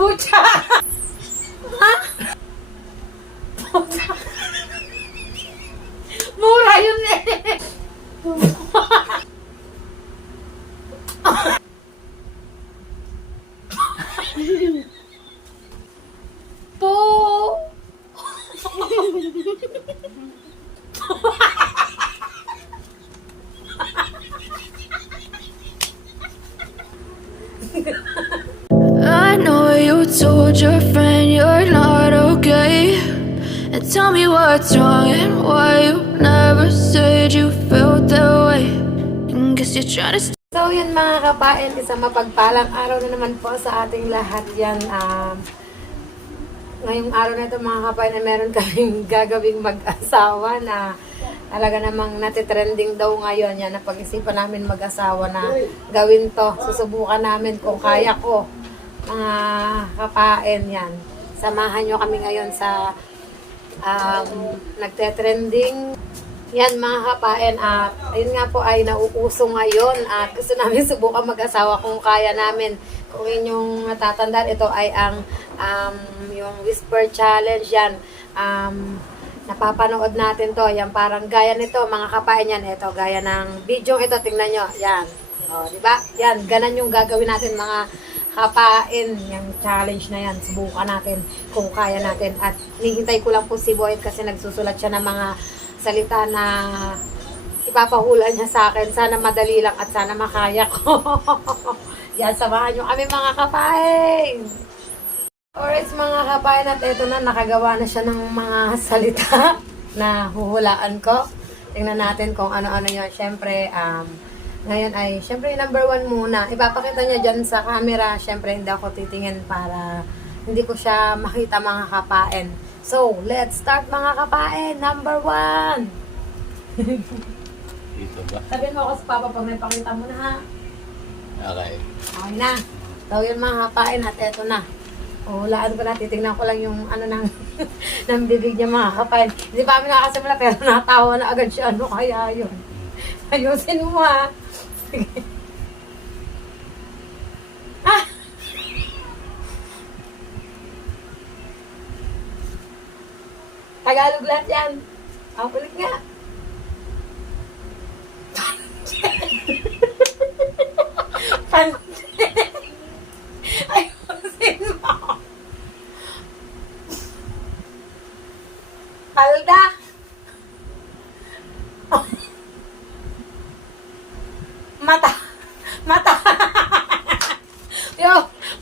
Pucha! Ha? Pucha! Mura yun eh! Po! I know you told your friend you're not okay, and tell me what's wrong and why you never said you felt that way. And guess you're trying to So yun mga kabayan, isang mapagpalang araw na naman po sa ating lahat yan. Ngayong araw na ito mga kabayan na meron kaming gagawing mag-asawa na talaga namang natitrending daw ngayon. Yan, napag-isipan namin mag-asawa na gawin to. Susubukan namin kung kaya ko mga kapain yan. Samahan nyo kami ngayon sa nagte-trending yan mga kapain. At ayun nga po ay nauuso ngayon at gusto namin subukan mag-asawa kung kaya namin. Kung inyong natatandaan, ito ay ang yung Whisper Challenge yan. Napapanood natin to. Yan parang gaya nito mga kapain yan. Ito gaya ng video ito. Tingnan nyo. Yan. O, diba? Yan. Ganan yung gagawin natin mga kapain. Yung challenge na yan. Subukan natin kung kaya natin. At nihintay ko lang po si Boyd kasi nagsusulat siya ng mga salita na ipapahulan niya sa akin. Sana madali lang at sana makaya ko. Yan, samahan nyo kami mga kapain. Alright mga kapain, at eto na, nakagawa na siya ng mga salita na huhulaan ko. Tingnan natin kung ano-ano yun. Siyempre, ngayon ay, siyempre number 1 muna. Ipapakita niya dyan sa camera. Siyempre, hindi ako titingin para hindi ko siya makita mga kapain. So, let's start mga kapain. Number 1. Dito ba? Sabihin mo ako sa papa pag may pakita mo na ha. Okay. Okay na. So, yun mga kapain at eto na. Hulaan ko na, titignan ko lang yung ano ng, ng bibig niya mga kapain. Hindi pa kami nakasimula pero natawa na agad siya. Ano kaya yun? Ayusin mo ha. Sige. Ah! Tagalog lahat yan. Ulit nga. Pante. Ayusin mo. Palda. Mata. Mata. Yo,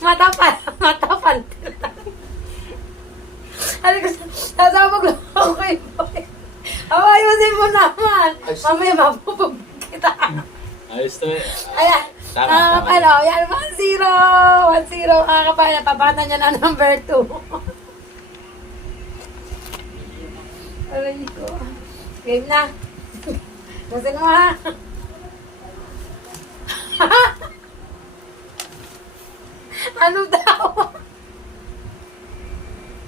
mata pa. Mata pa. Ano ko, sasabog lang ako kayo. Ayusin mo naman. Mamaya mapupag kita. Ayos to eh. Ayan. Tama, tama. Ano, yan, 1-0. 1-0. Kakapay, napapata niya na number 2. Aray ko. Game na. Gusin mo ha. Ano daw?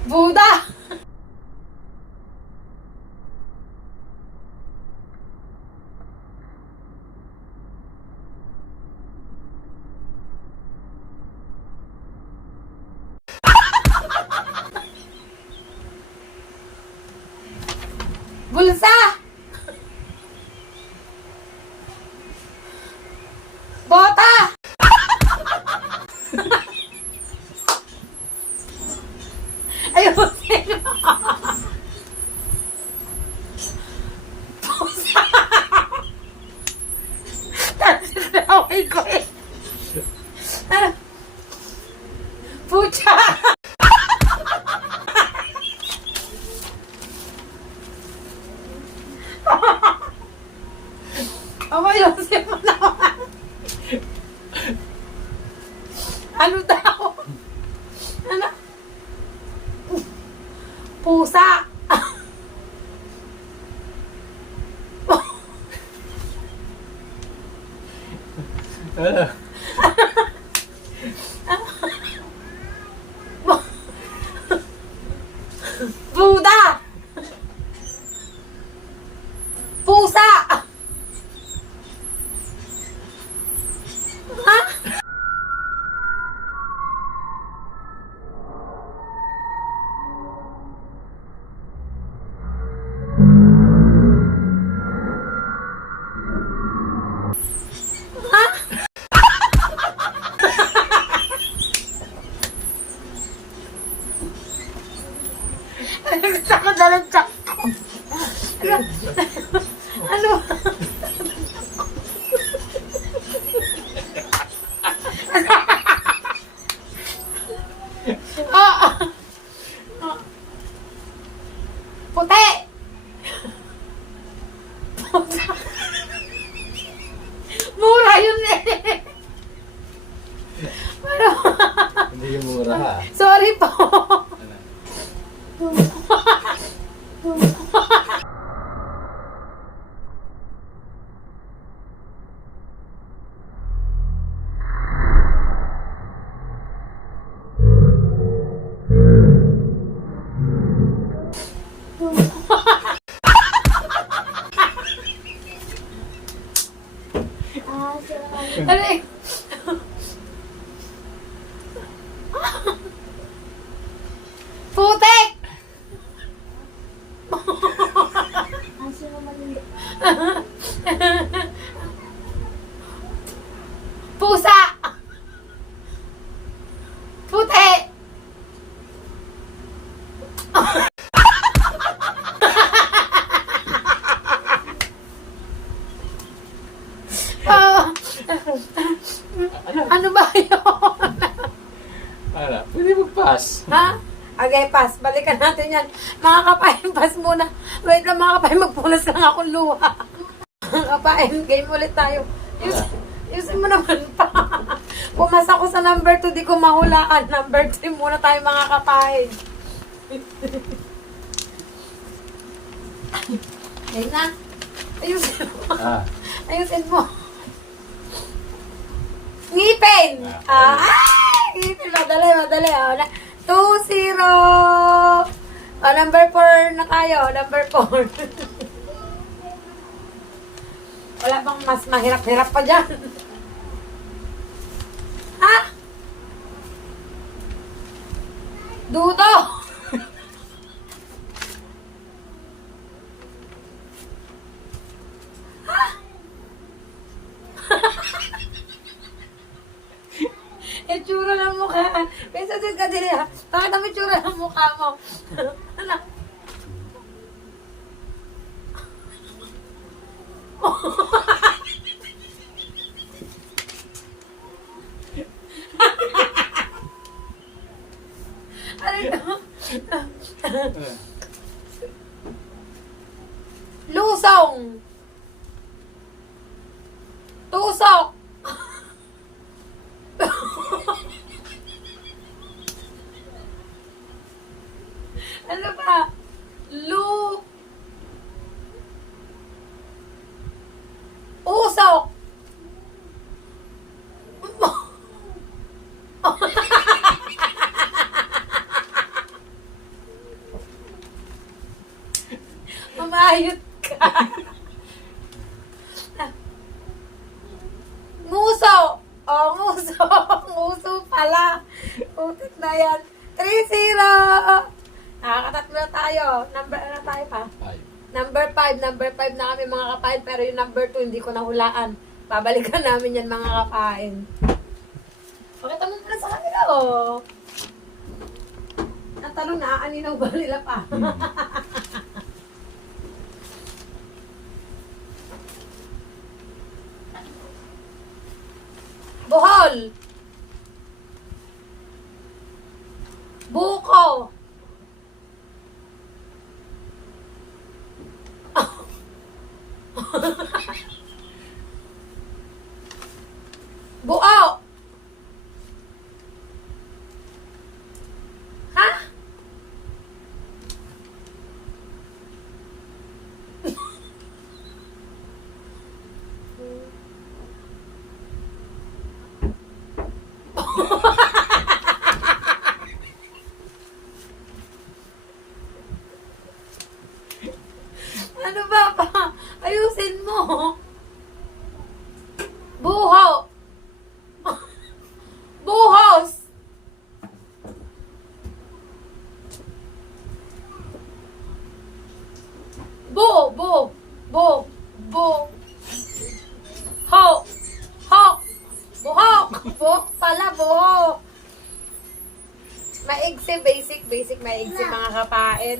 Buda. Bulsa! Bota! Ayusin mo! Pusa! Tansinaway ko eh! Pucha! Ayusin mo naman! Ano daw? Ano? Pusa! Ano? Buda! Pusa! Ha? Hindi yung mura ha. Sorry po. Ano? Dali. Putek! Pusa! Puti! Ah, ano ba yun? Ano? Pwede mag-pass. Ha? Okay, pass. Balikan natin yan. Mga kapain, pass muna. Wait lang mga kapain, magpunas lang akong luha. Mga kapain, game ulit tayo. Yusin mo naman pa. Pumasa ko sa number 2, di ko mahulaan. Number 3 muna tayo mga kapain. Ayun na. Ayusin mo. Ah. Ayusin mo. Ngipin! Ngipin. Madali, madali. 2-0. Number 4 na tayo. Number 4. Wala bang mas mahirap-hirap pa dyan? Ha? Dudo! Itsura ng mukha. Pesa din ka din ha. Bakit ang itsura ng mukha mo? Ano? Ano ito? Lusong. Tusok. Ano ba? Usok. Mamayot ka. Nguso. Oh, nguso. Nguso pala. Utit na yan. 3-0. Nakakatatlo na tayo. Number, ano tayo pa? 5. Number 5. Number 5 na kami mga kapain. Pero yung number 2, hindi ko nahulaan. Babalikan namin yan mga kapain. Pakita mo muna sa kanila, oh. Ang tanong na, aninaw ba nila pa? Bohol. Buko. Buo. Ha? Ano ba pa? Ayusin mo. Buho. Buhos. Bu. Ho. Buhok. Buhok pala, buhok. Maigsi, basic, maigsi mga kapain.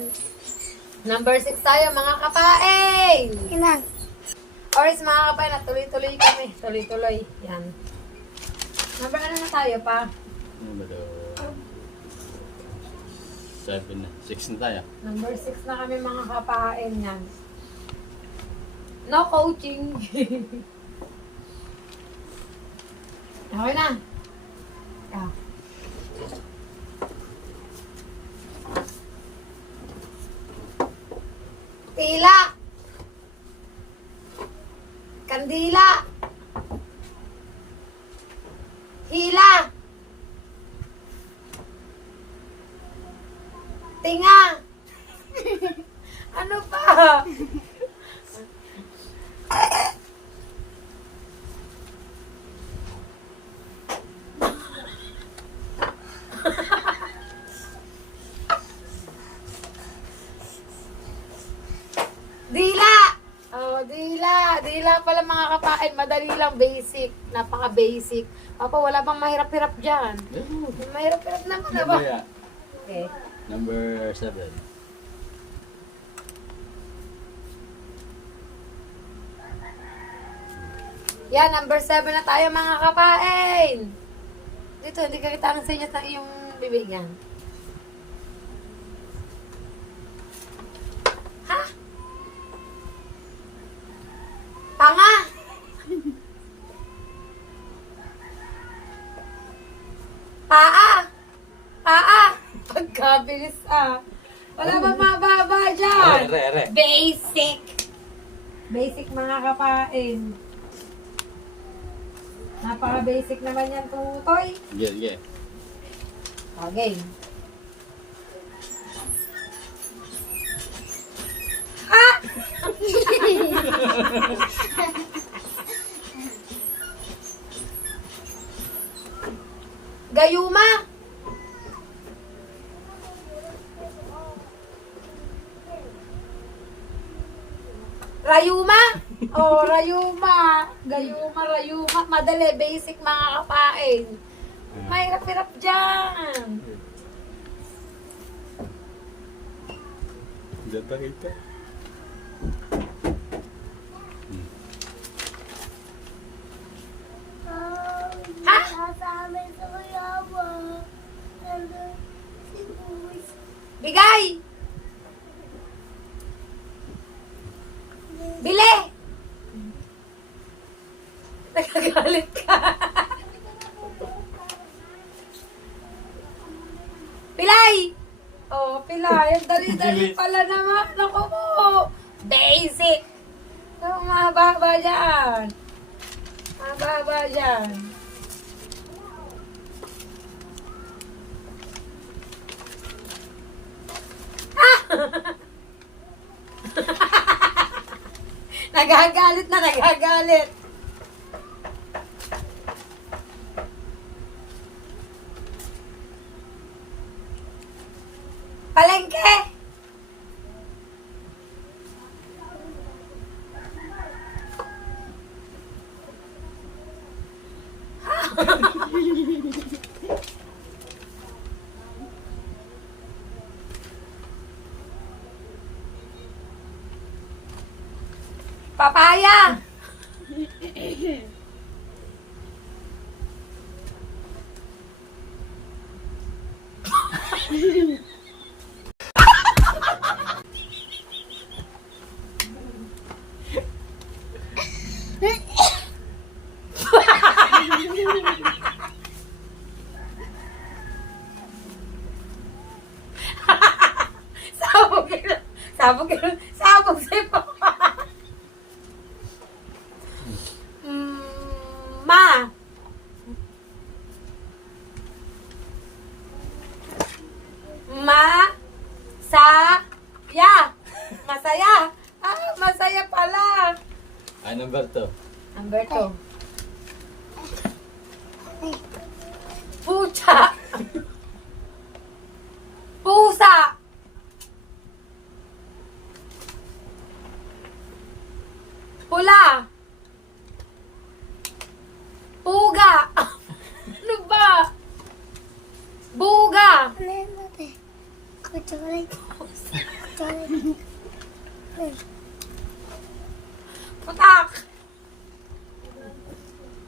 Number 6 tayo, mga kapain. Ilan? Oris, mga kapain, at tuloy-tuloy kami. Tuloy-tuloy. Yan. Number ano na tayo pa? Number 7 na. 6 na tayo. Number 6 na kami mga kapain yan. No coaching. Okay na. Yeah. Hila. Tinga. Ano pa? Dila! Oh, dila. Dila pala mga kapain. Madali lang, basic. Napaka-basic. Papa, wala bang mahirap-hirap dyan? Mahirap-hirap naman, ba? Mamaya. Okay. Number 7. Yan, number 7 na tayo mga kapain. Dito, hindi ka kita ang senyas ng iyong bibig yan. Ha? Tanga! Paa! Paa! Pagkabilis ah. Wala ba mababa dyan? Ere. Basic! Basic mga kapain. Napaka-basic naman yan, tutoy. Sige. Okay. Ha? Gayuma? Rayuma? Oh, rayuma. Gayuma, rayuma. Madali, basic mga kapain. Mahirap-hirap dyan. Diyan pa kita. Ha? Kasama sa kuyawa. Nandun si Boys. Bigay! Bili! Nagagalit ka. Pilay! Oh, pilay. Ang dali-dali pala naman. Naku mo. Basic. Oh, mahaba dyan. Mahaba dyan. Nagagalit na, nagagalit. Palengke. Papaya. Sabog yun. Sabog yun. Sabog sipo. Ma. Ma. Sa. Ya. Masaya. Ah, masaya pala. Ay, number 2. Number 2. Pucha. Pusa. Pula. Puga. Ano ba? Buga. Ano yun natin? Chocolate. Chocolate. Putak.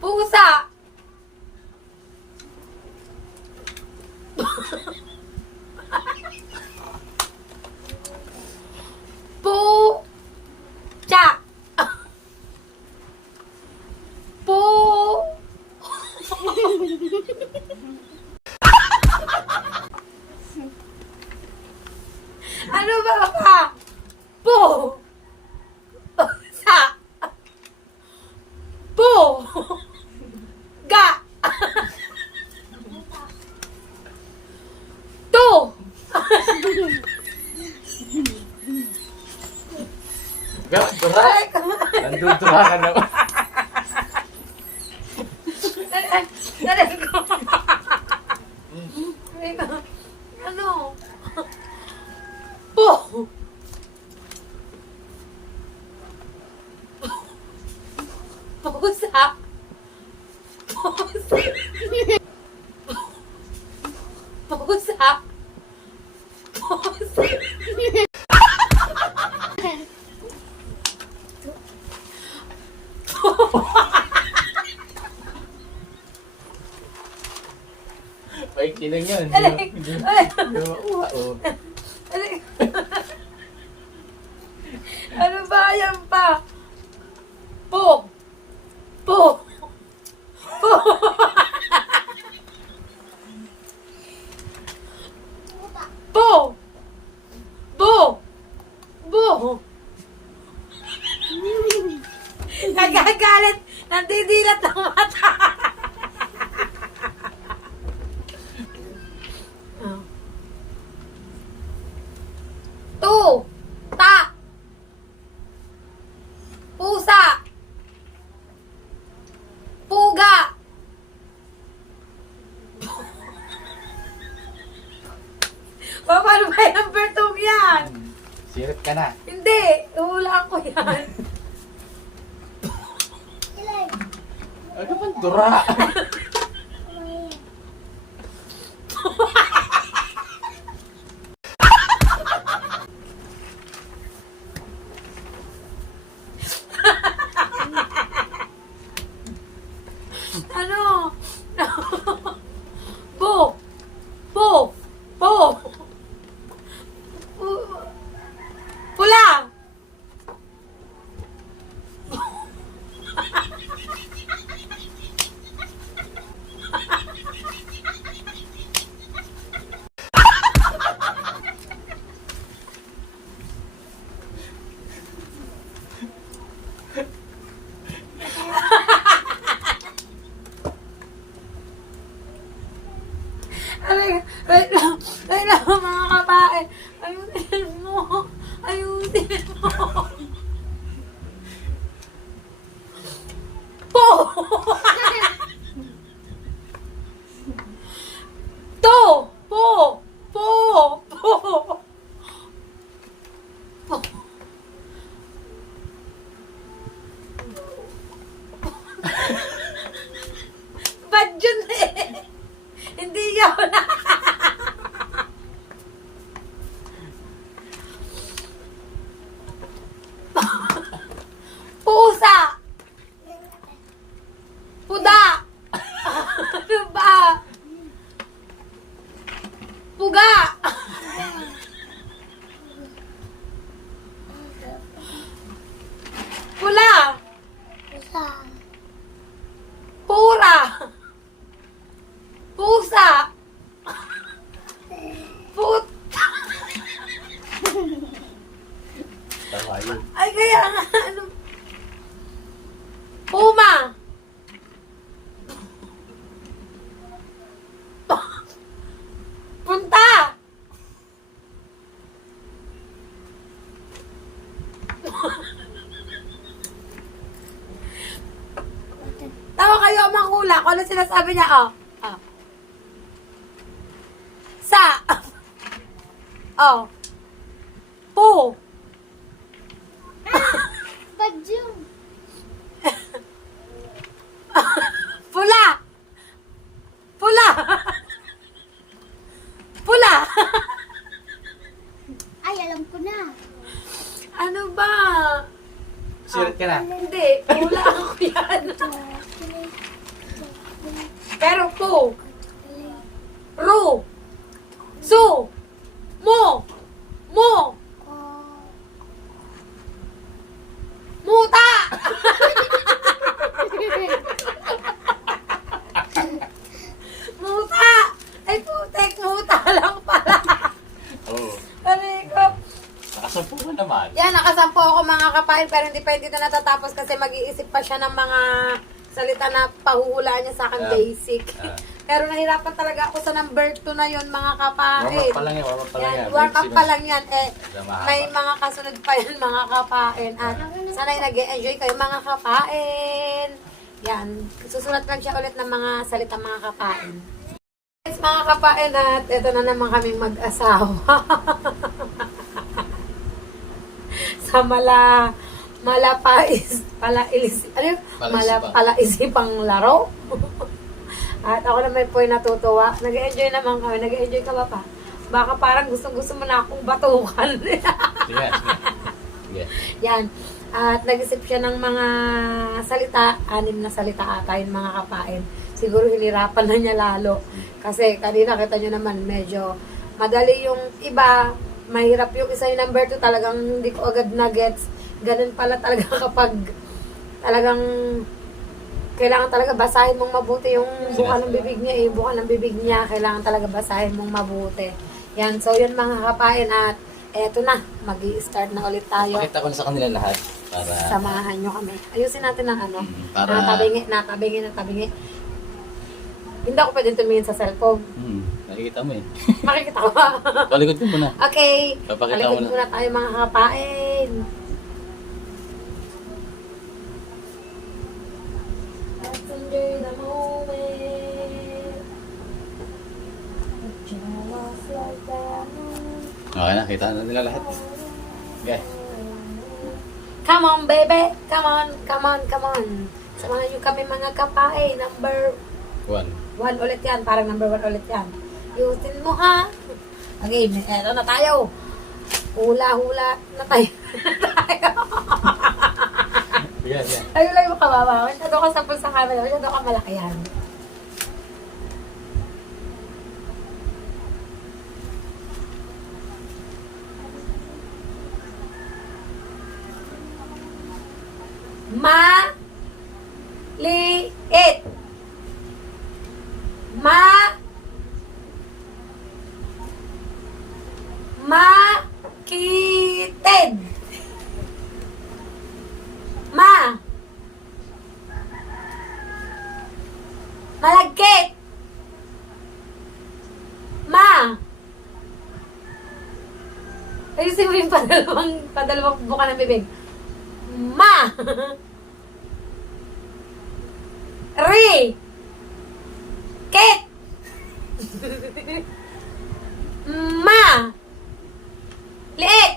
Pusa. Pucha. Pu. Ano ba pa? Po. Sa. Po. Ga. Dura! Nandudura ka naman. Dali ko. Ano? Po! Pusa! Pusa! Pusa! Pusa! Ay, kinang yan. Dali! Hindi Dali! mauha, oh. Dali! Ano ba yan pa? Po! Po! Po! Po! Bo! Bo! Nagagalit! Nandidilat ang mata! Tu! Ta! Pusa! Puga! Paano ba yung bertong yan? Sirip ka na. Hindi! Hulaan ko yan. Ilan? Ano ba dura? Ano? Bo! Bo! Bo! Pula! Ay lang, mga kabae. Ayusin mo. Ayusin mo. Po! To! Po! Po! Po! Po! Bad yun eh. Hindi yun. Pusa! Puda! Ano ba? Puga! Pula! Pusa. Pura! Pusa! Put! Tama yun. Ay, kaya nga, ano? Puma! Punta! Tawa kayo ang hula. Kung ano sinasabi niya, oh. Oh. Sa. Oh. Po. Bad yun. Pula. Pula. Pula. Ay, alam ko na. Ano ba? Sirip ka na. Hindi. Pula ako yan. Pero po. Ru. Su. Mo. Mo. Muta. Muta. Ay putek. Muta lang pala. Oo. Sabi ko. Nakasampu ka naman. Yan, nakasampo ako mga kapain pero hindi pa dito natatapos kasi mag-iisip pa siya ng mga salita na pahuhulaan niya sa akin basic. Pero nahirapan talaga ako sa number 2 na yon mga Warm kapain. up pa lang yan, warm up pa lang Yan, yan. warm up pa lang yan. Mahaba. May mga kasunod pa yan mga kapain. At sana'y nag-enjoy kayo mga kapain. Yan, susulat lang siya ulit ng mga salita mga kapain. Guys, mga kapain, at ito na naman kaming mag-asawa. Sa palaisipang laro. At ako na may po'y natutuwa. Nag-enjoy naman kami. Nag-enjoy ka ba pa? Baka parang gusto mo na akong batukan. Sige. Yan. At nag-isip siya ng mga salita. 6 na salita ata yung mga kapain. Siguro hinirapan na niya lalo. Kasi kanina kita nyo naman medyo madali yung iba. Mahirap yung isa yung number 2. Talagang hindi ko agad na-gets. Ganun pala talaga kapag talagang kailangan talaga basahin mong mabuti yung buka ng bibig niya. Yung buka ng bibig niya, kailangan talaga basahin mong mabuti. Yan, so yun mga kapain. At eto na, mag-i-start na ulit tayo. Pakita ko na sa kanila lahat. Para... Samahan nyo kami. Ayusin natin ang ano. Para- Natabingi. Hindi ako pwedeng tumingin sa cellphone. Nakikita mo eh. Makikita ko ba? Palikod ko muna. Okay. Papakita mo Palikod na. muna tayo mga kapain. Let's enjoy the moment. But you know what's like that. Okay na, kita na nila lahat. Okay. Come on, baby. Come on. Samahan nyo kami mga kapain. Number 1 ulit yan. Parang number 1 ulit yan. Yusin mo ha. Okay, eto na tayo. Hula na tayo. Yan. Tayo lang yung kawawa. Masyado ka sapul sa camera. Masyado ka malaki yan. Maliit. Makitid. Malagkit. Ayusin mo yung padalawang buka ng bibig. Kit. Liit.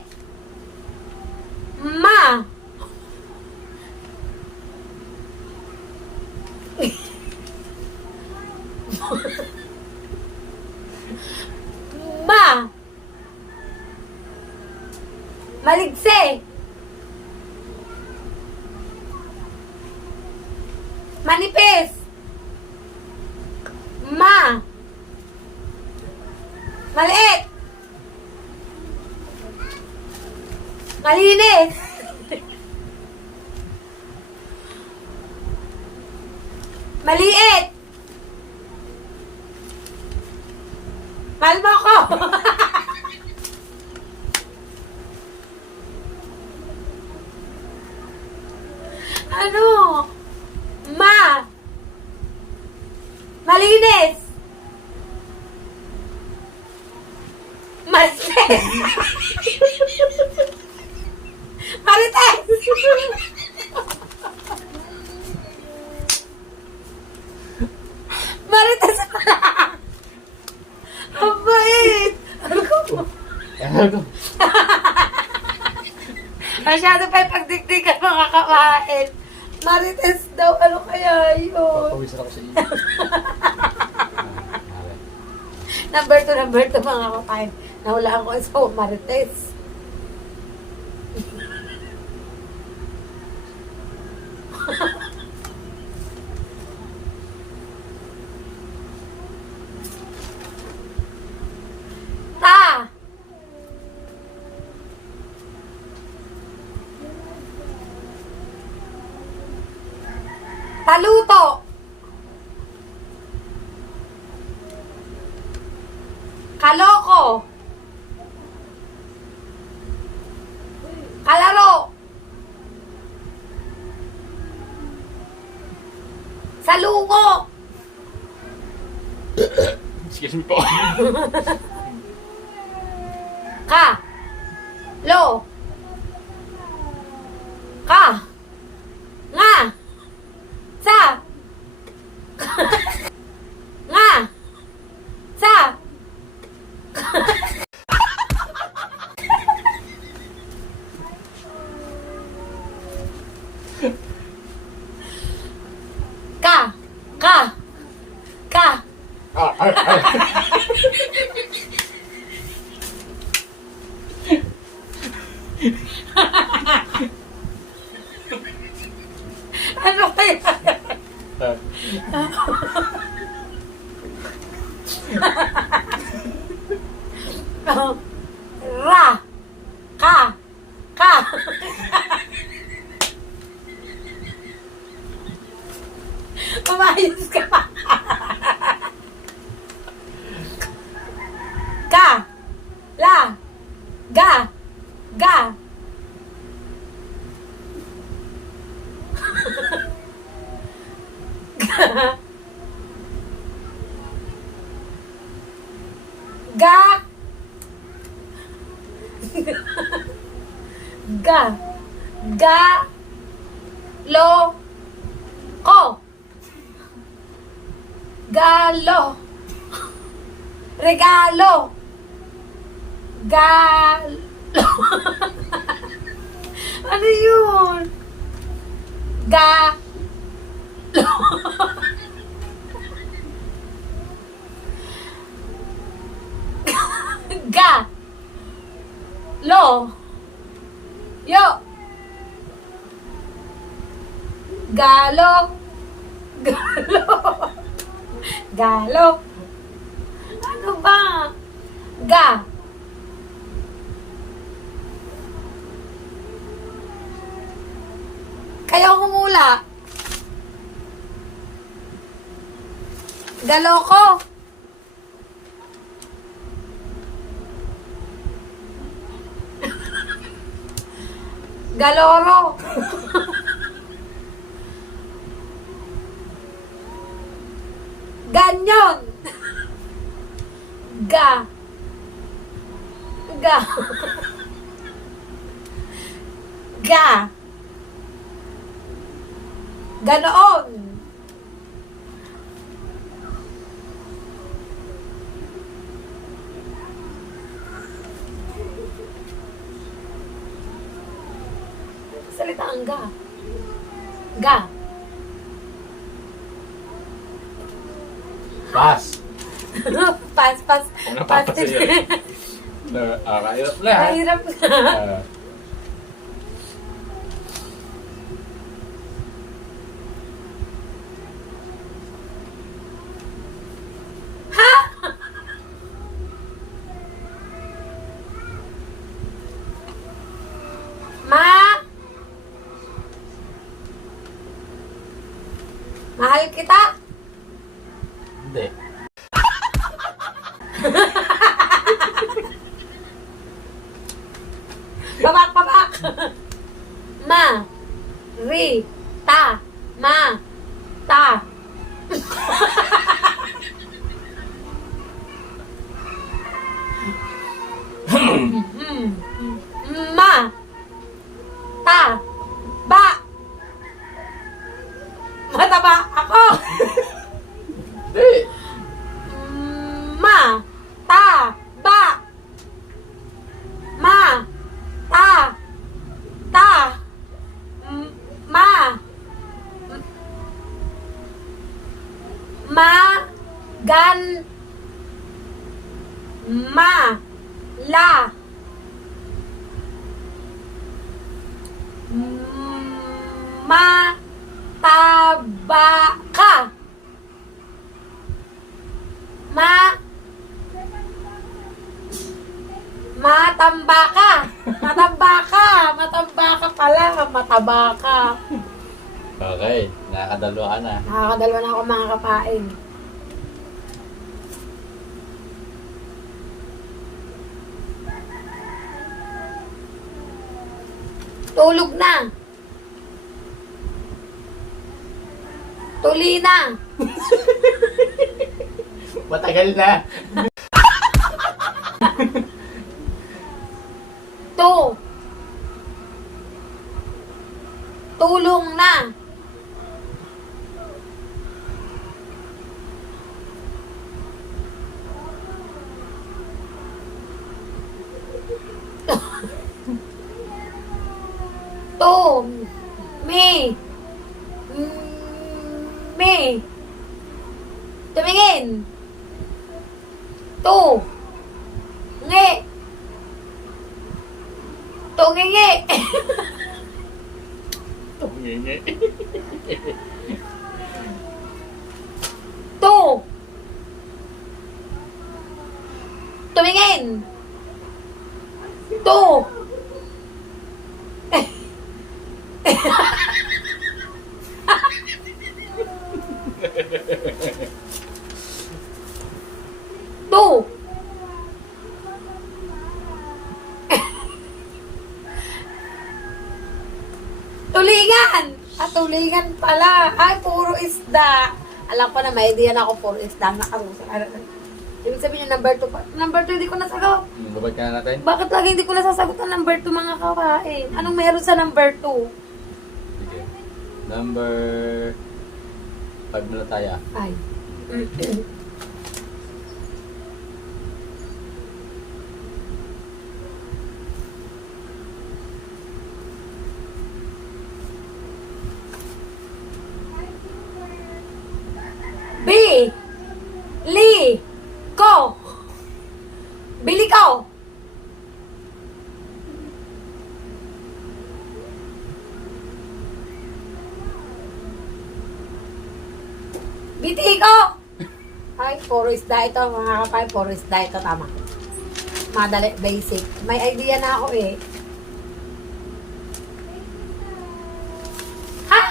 Maligse. Manipis. Maliit. Malinis. Maliit. Mahal mo ako. Ano? Malinis. Marites. Marites pala. Ang bait. Masyado pa yung pagdikdikan mga kawain. Marites daw, ano kaya yun? Pawisan ako sa iyo. Number 2 mga kawain. Nahulaan ko sa Marites. Taluto. Kaloko. Kalaro. Salungo. Excuse me po. Ka. Lo. Ka. Nga. Sa. Nga. Sa. Ka. Ka. Ka. Ano kaya? Ra. Ka. Ka. Umayos ka pa. Ka. La. Ga. Ga. Ga. Ga. Ga. Lo. Ko. Galo. Regalo. Galo. Ano yun? Galo. Ga. Lo. Yo. Galo. Galo. Galo. Ano ba? Ga. Kayo humula. Galoko. Galoro. Ganyon. Ga. Ga. Ga. Ganoon. Salita ang ga. Ga. Pass. Pas, pas. Kung napapasaya. Kahirap na ha. Mahirap na. Mahal kita. Hindi. Babak, babak. Ma. Ri. Ta. Ma. Ta. Ma. Ta. Ba. Mataba ako. Hindi. Ma. Ta. Ba. Ma. Ta. Ta. Ma. Ma. Gan. Ma. La. Ma. Taba ka. Ma. Matamba ka. Matamba ka. Matamba ka pala. Mataba ka. Okay, nakakadalawa ka na. Nakakadalawa na ako mga kapain. Tulog na. Tuli na. Matagal na. To. Tulong na. To. Me. Me. Tumingin. To. Ngi. Tungingi. Tungingi. To. Tumingin. To. To. Tulingan! Tulingan pala. Ay, puro isda. Alam ko na, may idea na ako, puro isda ang nakarusa. Ibig sabihin yung number 2 pa. Number 2, hindi ko nasagot. Babad ka na natin? Bakit lagi hindi ko nasasagot ang number 2, mga kawain? Anong meron sa number 2? Sige. Number 5 na tayo. Ay. B. Li. Ko. Bili ko. Biti ko. Ay, puro isda ito, mga kapay. Puro isda ito, tama. Madali, basic. May idea na ako eh. Ha?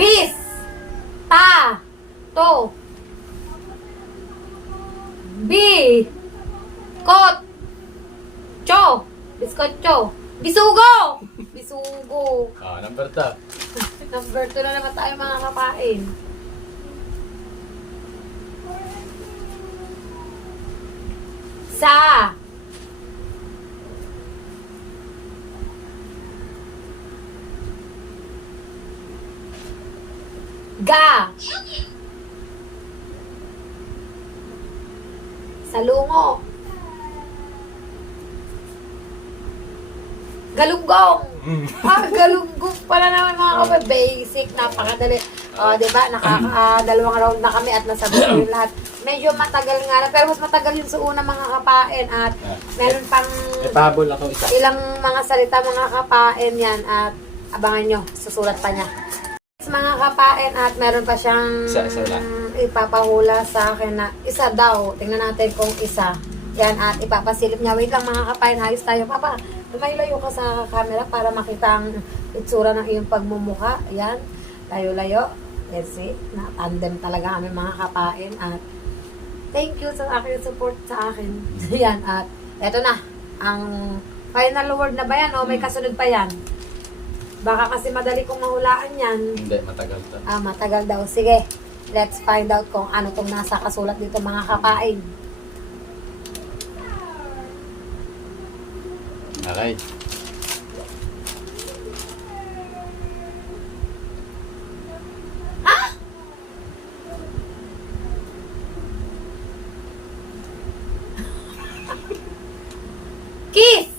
Bis. Ta. To. Bi. Kot. Cho. Biskotcho. Bisugo. Bisugo. Number 2. Number 2 na naman tayo, mga kapain. Sa. Ga. Salungo. Galunggong. Galunggong pala naman, mga kapatid. Basic, napakadali. O, diba? Nakaka-dalawang round na kami at nasagot ko yung lahat. Medyo matagal nga na, pero mas matagal yung sa una, mga kapain. At meron pang May pahabol ako isa. ilang mga salita, mga kapain yan. At abangan nyo, susulat pa niya. Mga kapain, at meron pa siyang Isa lang. ipapahula sa akin na isa daw. Tingnan natin kung isa. Yan, at ipapasilip niya. Wait lang, mga kapain, ayos tayo. Papa, lumayo-layo ka sa camera para makita ang itsura ng iyong pagmumukha. Yan, layo-layo. Yes, see? Na-tandem talaga kami, mga kapain. At thank you sa aking support sa akin. Yan, at eto na. Ang final word na ba yan? O may kasunod pa yan? Baka kasi madali kong mahulaan yan. Hindi, matagal to. Matagal daw. Sige, let's find out kung ano tong nasa kasulat dito, mga kapain. Okay. Kiss!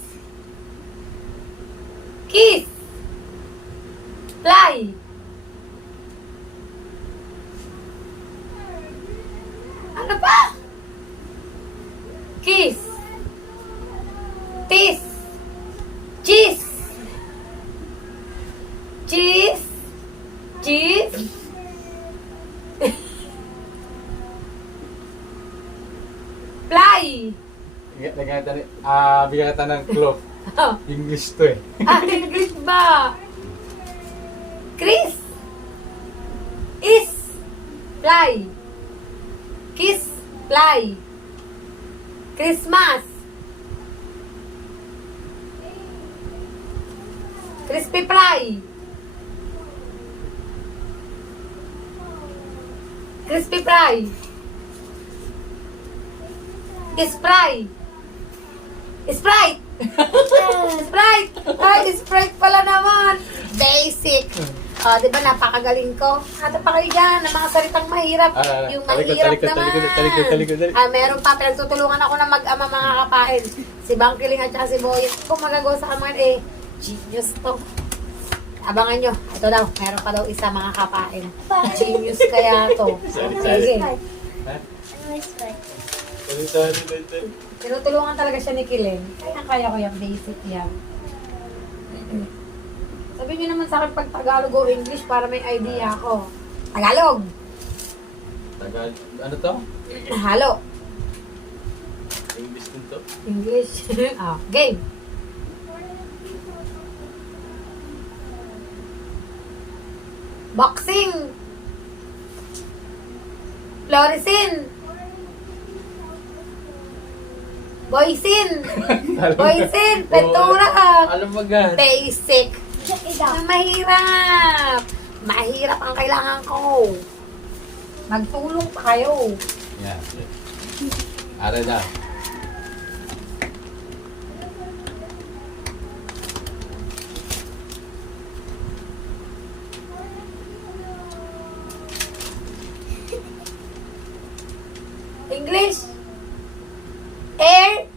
Kiss! Fly! Ano pa? Kiss! Tis! Cheese! Cheese! Cheese! Fly! Bigyan kita ng clue. English to eh. English ba? Chris! Is! Fly! Kiss! Fly! Christmas! Crispy fly! Crispy fry. Sprite. Sprite. Sprite. Ay, Sprite pala naman. Basic. Oh, di ba napakagaling ko? Ano pa kayo dyan? Ang mga salitang mahirap. Yung mahirap naman. Meron pa. Pinagtutulungan ako ng mag-ama mga kapain. Si Bangkiling at saka si Boyet. Kung magagawa sa kaman genius to. Abangan nyo. Ito daw. Meron pa daw isa mga kapain. Genius kaya to. Sige. Ano is right? Tinutulungan talaga siya ni Kiling. Kaya ko yung basic yan. Sabi niyo naman sa akin pag Tagalog o English para may idea ako. Tagalog! Ano to? Halo. English din to? English. Game. Boxing. Florisin. Boysin. Boysin. Pentura. Alam mo gan. Basic. Ikaw. Mahirap. Mahirap ang kailangan ko. Magtulong pa kayo. Yeah. Are na. English. Air.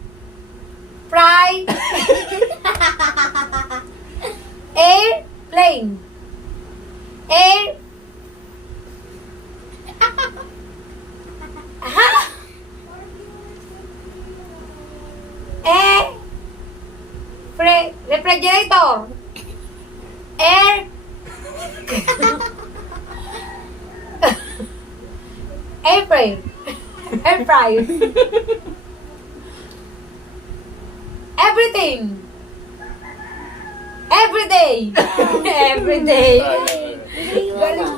Fry. Airplane. Air. Refrigerator. Air. Air fryer. Air fryer. Everything. Every day. Every day.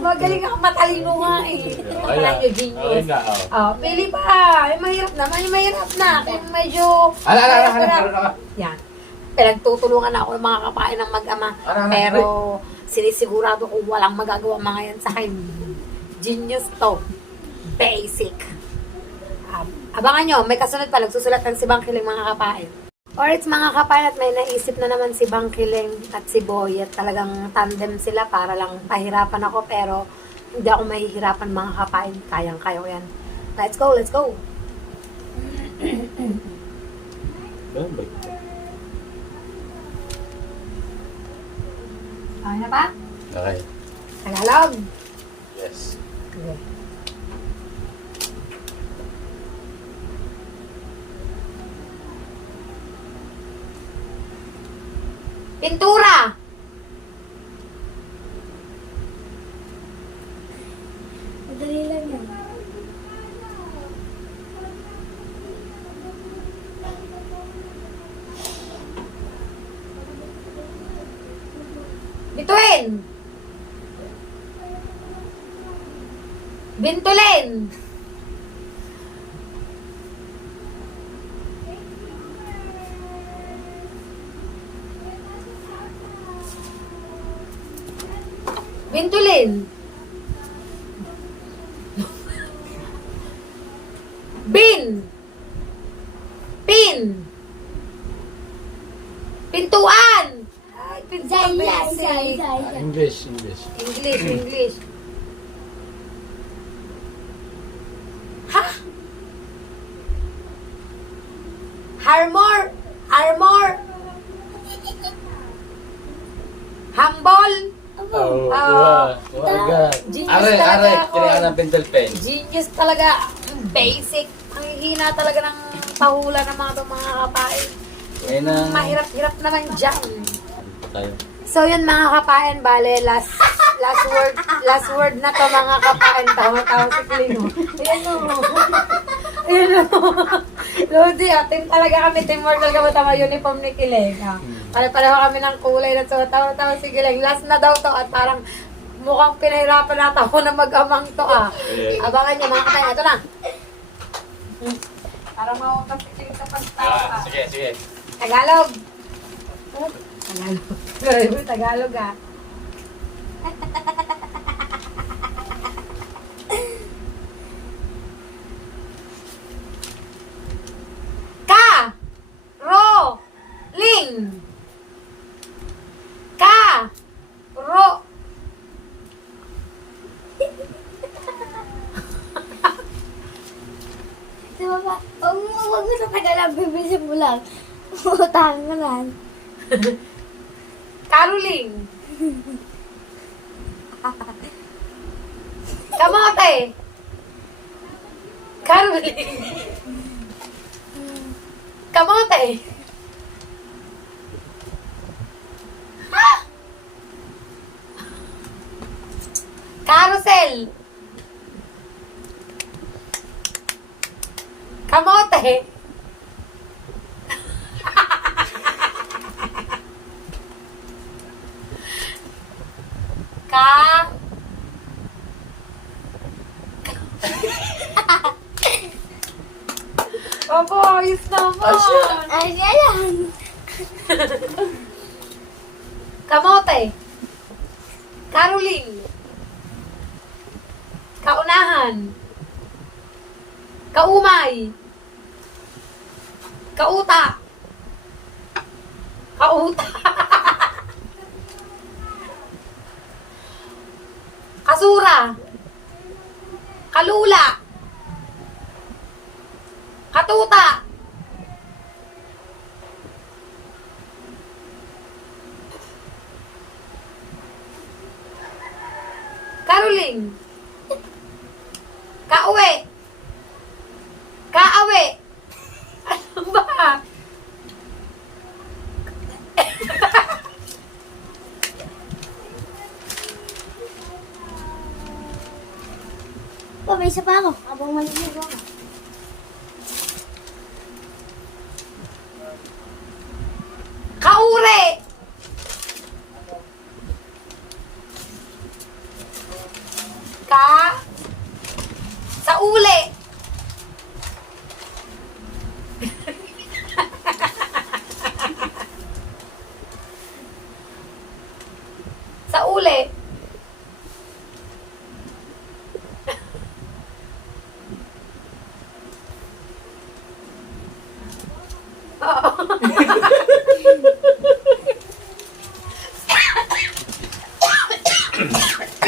Magaling ako, matalino nga eh. Ito pala yung genius. Pili pa. Yung mahirap naman, yung mahirap na. Kaya medyo... Yan. Pinagtutulungan ako ng mga kapain ng mag-ama. Pero sinisigurado ko walang magagawa mga yan sa akin. Genius to. Basic. Abangan nyo, may kasunod pa. Nagsusulat ng si Bangkiling mga kapain. Or it's mga kapain at may naisip na naman si Bangkiling at si Boyet. Talagang tandem sila para lang pahirapan ako. Pero hindi ako mahihirapan mga kapain. Kayang-kaya ko yan. Let's go, let's go. Okay na ba? Okay. Tagalog. Yes. Okay. Pintura. Madali lang yan. Bituin. Bintulin. Bintulin. Bin. Pin. Pintuan. Ay, pintuan. Basic. English. English. Ha? Armor. Humble. Genius talaga ako. Kailangan ng pentel pen. Genius talaga. Basic. Ang hihina talaga ng pahula ng mga kapain. Mahirap-hirap naman dyan. Tayo. So yun mga kapain, bale, last word na to mga kapain. Tawa-tawa si Klino. Ayan o. Lodi, team talaga kami, teamwork talaga tama uniform ni Kiling. Pare-pareho kami ng kulay na to. Tawa-tawa si Kiling. Last na daw to at parang mukhang pinahirapan nata ako na mag-amang to Abangan niyo mga kapain. Ito na. Para mautas si Kiling sa pagtawa. Sige. Tagalog. Tagalog Binisip mo lang. Utang ka lang. Caroling. Kamote. Caroling. Kamote. Ha? Carousel. Kamote. Ka. Opo, ayos naman. Ay, yan. Kamote. Caroling. Kaunahan. Kaumay. Kauta. Kauta. Kasura. Kalula. Katuta. Caroling. Kauwi. Kaawi. Ano ba? Oh, may isa pa ako. Abang maliligo ako. Kaure. Ka. Sa uli. Sa uli.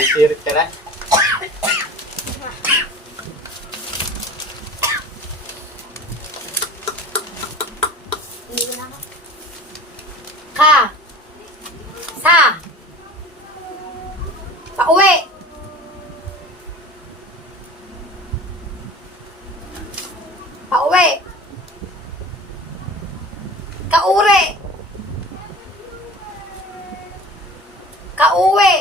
Sirit ka na. Ka. Sa. Pauwi. Pauwi. Kaure. Kauwi.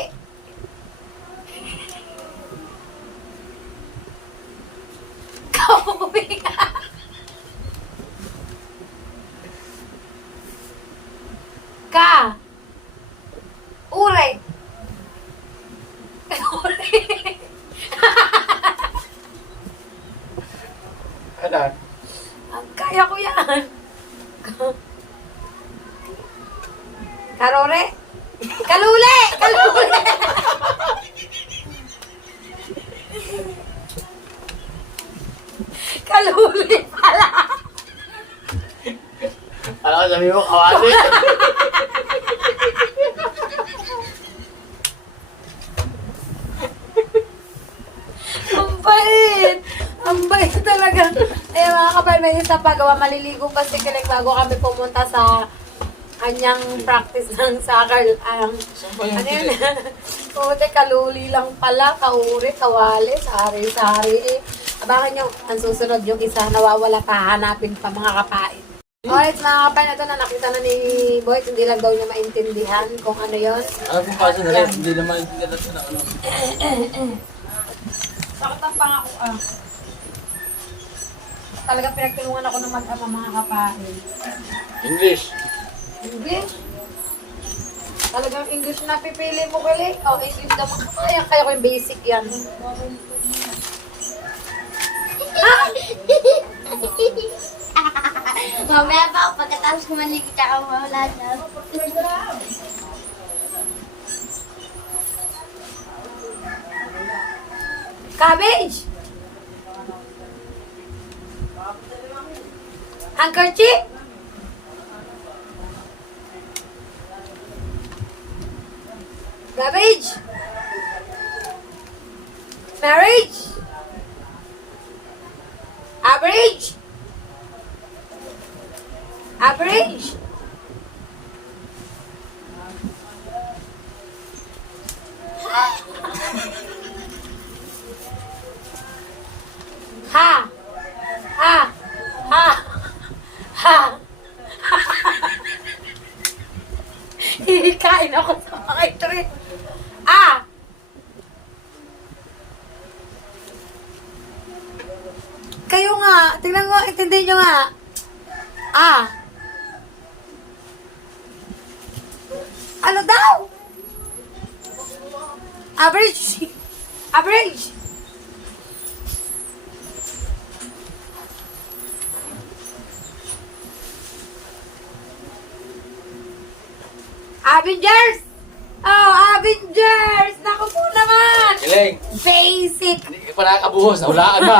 Kauwi ka. Ka. Ure. Ure. Ano? Ang kaya ko yan. Karore. Kalule. Kalule. Kalule pala. Ano ka sabi mo? Kawali. Ang bait. Ang bait talaga. Eh mga kapal, may isa pa gawa. Maliligo pa si Kilik bago kami pumunta sa kanyang practice ng soccer. ba yung Ano yun? Puti, kaluli lang pala. Kauri, kawali, sari-sari eh. Abangan nyo, ang susunod yung isa, nawawala pa, hanapin pa mga kapain. Alright, mga kapain, ito na nakita na ni Boy, hindi lang daw niya maintindihan kung ano yon. Ano kung kaso na rin? Hindi naman hindi na ano. Sakot ang pangako Talaga pinagtulungan ako ng mag-ama mga kapain. English. English? Talagang English na pipili mo gali? Oh, English naman. Kaya ko yung basic yan. Mamaya pa ako pagkatapos ko maligo tsaka mawala siya. Cabbage! Handkerchief? Cabbage? Marriage? Average? Average. Ha. Ha. Ha. Ha. Hihikain ako sa mga trip. Ah. Kayo nga, tingnan mo, intindihin nyo nga. Ah. Ano daw? Average. Average. Avengers! Oh, Avengers! Naku po naman! Galing. Basic! Hindi ka pa nakakabuhos. Nahulaan ba?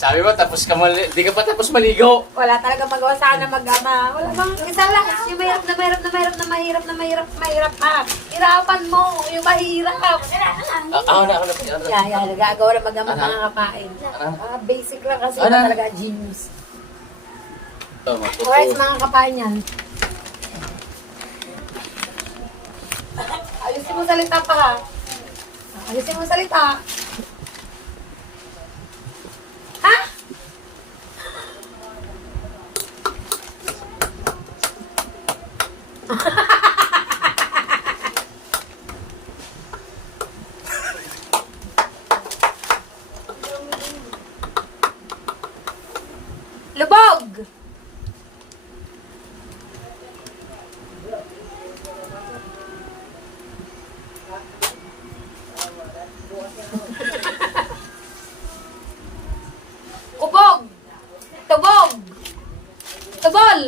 Sabi mo, di ka pa tapos maligo. Wala talaga magawa sana mag-ama. Wala bang isa lang. Yung mahirap na mahirap na mahirap na mahirap na mahirap mahirap pa. Hirapan mo. Yung mahirap. Ako na. Yeah, nagagawa na mag-ama Ano? mga kapain. Ano? Basic lang kasi Ano? wala talaga genius. Ito, matuto. Alright, mga kapain yan. Ayusin mo salita pa ha. Ayusin mo salita. Ha? Lubog! Kubog! Tubog! Tubol!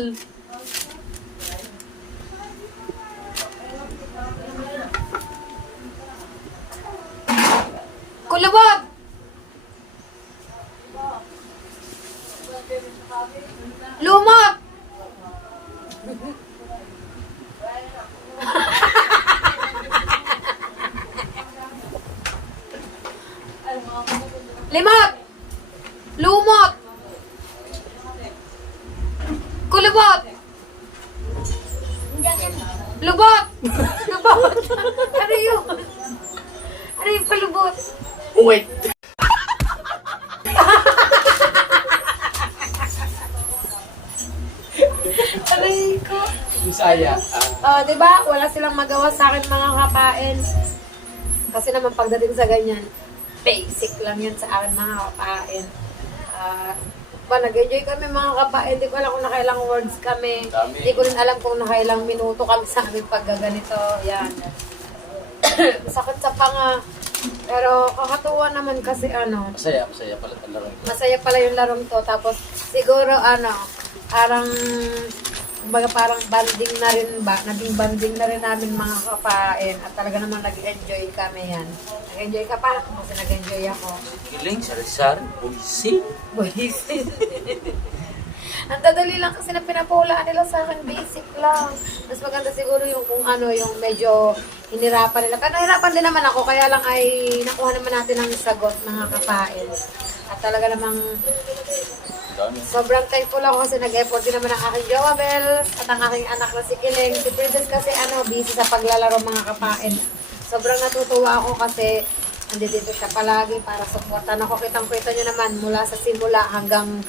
Kulubot! Lumot! Limot! Lumot! Kulubot! Lubot! Lubot! Ano yun? Ano yung palubot? Wait. Aray ko. Bisaya. Di ba? Wala silang magawa sa akin mga kapain. Kasi naman pagdating sa ganyan, basic lang yan sa akin mga kapain. Nag-enjoy kami mga kapain. Hindi ko alam kung nakailang words kami. Dami. Hindi ko rin alam kung nakailang minuto kami sa aming paggaganito. Yan. Sakit sa panga. Pero kakatuwa naman kasi Masaya pala ang laro. masaya pala yung larong to. Tapos siguro parang kumbaga parang banding na rin ba? Naging banding na rin namin mga kapain. At talaga naman nag-enjoy kami yan. Nag-enjoy ka pa? Kasi nag-enjoy ako. Kiling, sari-sari, buisi. Buwisit. Ang dadali lang kasi na pinapulaan nila sa akin, basic lang. Mas maganda siguro yung kung yung medyo hinirapan nila. Pero nahirapan din naman ako, kaya lang ay nakuha naman natin ang sagot mga kapain. At talaga namang Dami. sobrang thankful ako kasi nag-effort din naman ang aking jowa Bells at ang aking anak na si Kiling. Si Princess kasi busy sa paglalaro mga kapain. Sobrang natutuwa ako kasi andito siya palagi para supportan ako. Kitang-kita nyo naman mula sa simula hanggang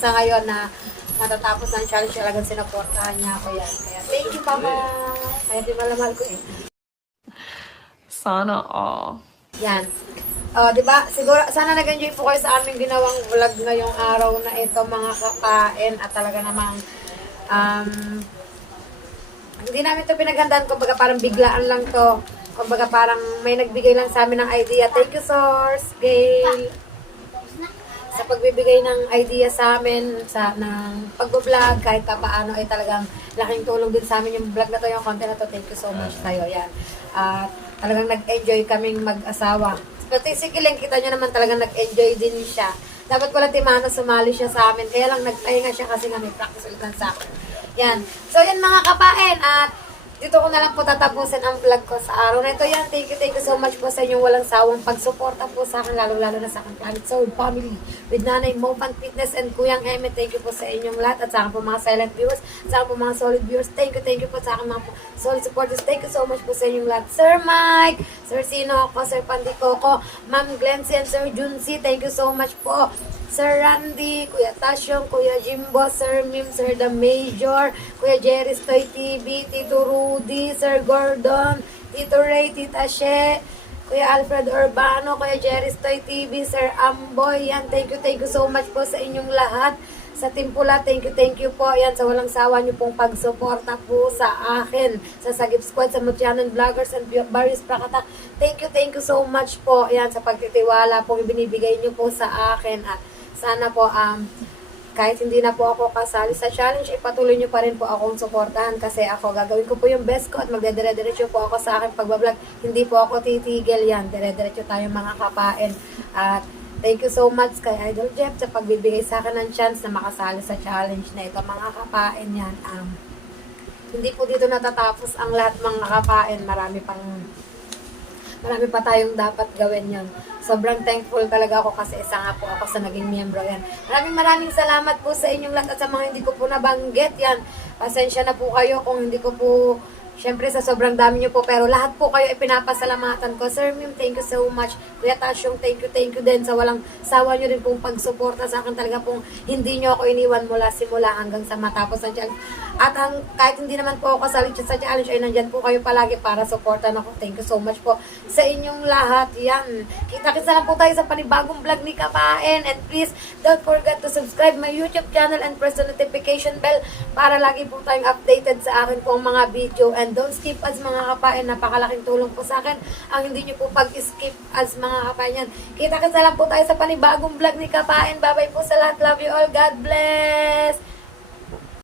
sa ngayon na natatapos ng challenge, talagang sinuportahan niya ako yan. Kaya thank you, Mama. Kaya di malamal ko eh. Sana all. Yan. Di ba? Siguro, sana nag-enjoy po kayo sa aming ginawang vlog ngayong araw na ito, mga kapain. At talaga namang, hindi namin ito pinaghandaan. Kumbaga parang biglaan lang to. Kumbaga parang may nagbigay lang sa amin ng idea. Thank you, Source, Gail. Sa pagbibigay ng idea sa amin, ng pag-vlog, kahit pa paano ay talagang laking tulong din sa amin yung vlog na to, yung content na to. Thank you so much tayo. Yan. At talagang nag-enjoy kaming mag-asawa. Pati si Kiling, kita nyo naman talagang nag-enjoy din siya. Dapat pala timano sumali siya sa amin. Kaya lang nagpahinga siya kasi nga may practice ulit lang sa akin. Yan. So yan mga kapain. At dito ko na lang po tatapusin ang vlog ko sa araw na ito. Yan, thank you so much po sa inyong walang sawang pagsuporta po sa akin, lalo-lalo na sa aking Planet Soul family with Nanay Mopan Fitness and Kuyang Eme. Thank you po sa inyong lahat at sa akin po mga silent viewers, sa akin po mga solid viewers. Thank you po sa akin mga solid supporters. Thank you so much po sa inyong lahat. Sir Mike, Sir Sino ako, Sir Pandikoko, Ma'am Glency and Sir Junsi, thank you so much po. Sir Randy, Kuya Tasyong, Kuya Jimbo, Sir Mim, Sir The Major, Kuya Jerry Stoy TV, Tito Rudy, Sir Gordon, Tito Ray, Tita She, Kuya Alfred Urbano, Kuya Jerry Stoy TV, Sir Amboy. Yan, thank you so much po sa inyong lahat. Sa Timpula, thank you po. Yan, sa walang sawa niyo pong pagsuporta po sa akin. Sa Sagip Squad, sa Mutyanan Vloggers and Baris Prakata. Thank you so much po. Yan, sa pagtitiwala pong ibinibigay niyo po sa akin. At sana po, kahit hindi na po ako kasali sa challenge, ipatuloy nyo pa rin po akong suportahan kasi ako gagawin ko po yung best ko at magdedire-diretso po ako sa akin pagbablog. Hindi po ako titigil yan. Dire-diretso tayo mga kapain. At thank you so much kay Idol Jeff sa pagbibigay sa akin ng chance na makasali sa challenge na ito mga kapain yan. Hindi po dito natatapos ang lahat mga kapain. Marami pa tayong dapat gawin yan. Sobrang thankful talaga ako kasi isa nga po ako sa naging miyembro yan. Maraming salamat po sa inyong lahat at sa mga hindi ko po nabanggit yan. Pasensya na po kayo kung hindi ko po, syempre sa sobrang dami nyo po, pero lahat po kayo ipinapasalamatan ko. Sir Mim, thank you so much. Kuya Tasyong, thank you din sa walang sawa nyo rin pong pagsuporta sa akin. Talaga pong hindi nyo ako iniwan mula simula hanggang sa matapos ng challenge. At kahit hindi naman po ako kasali sa challenge, ay nandyan po kayo palagi para supportan ako. Thank you so much po sa inyong lahat. Yan. Kita-kita lang po tayo sa panibagong vlog ni Kapain. And please, don't forget to subscribe my YouTube channel and press the notification bell para lagi po tayong updated sa akin pong mga video. And don't skip ads mga kapain. Napakalaking tulong po sa akin ang hindi nyo po pag-skip ads mga kapain yan. Kita-kita lang po tayo sa panibagong vlog ni Kapain. Bye-bye po sa lahat. Love you all. God bless.